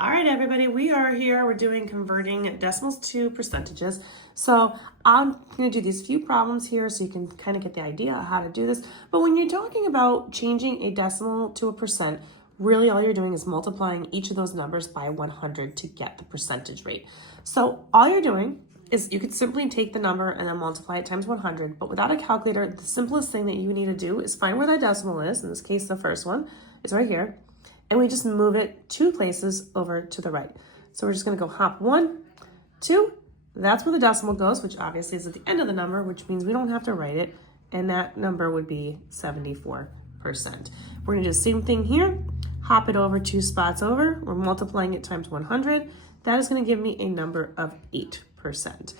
All right, everybody, we are here. We're doing converting decimals to percentages. So I'm going to do these few problems here so you can kind of get the idea of how to do this. But when you're talking about changing a decimal to a percent, really all you're doing is multiplying each of those numbers by 100 to get the percentage rate. So all you're doing is you could simply take the number and then multiply it times 100. But without a calculator, the simplest thing that you need to do is find where that decimal is. In this case, the first one is right here. And we just move it 2 places over to the right. So we're just gonna go hop 1, 2, that's where the decimal goes, which obviously is at the end of the number, which means we don't have to write it, and that number would be 74%. We're gonna do the same thing here, hop it over 2 spots over, we're multiplying it times 100, that is gonna give me a number of 8%.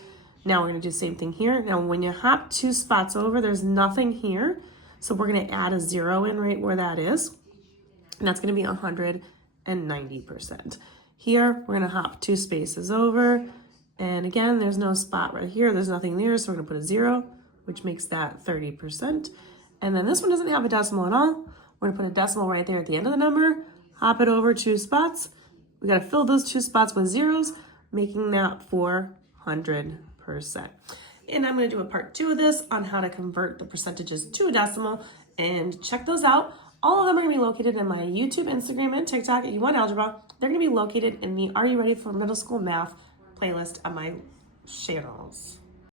Now we're gonna do the same thing here. Now when you hop 2 spots over, there's nothing here, so we're gonna add a 0 in right where that is. And that's going to be 190%. Here, we're going to hop 2 spaces over. And again, there's no spot right here. There's nothing there, so we're going to put a 0, which makes that 30%. And then this one doesn't have a decimal at all. We're going to put a decimal right there at the end of the number, hop it over 2 spots. We got to fill those 2 spots with zeros, making that 400%. And I'm going to do a part 2 of this on how to convert the percentages to a decimal, and check those out. All of them are going to be located in my YouTube, Instagram, and TikTok at YouWantAlgebra. They're going to be located in the Are You Ready for Middle School Math playlist on my channels.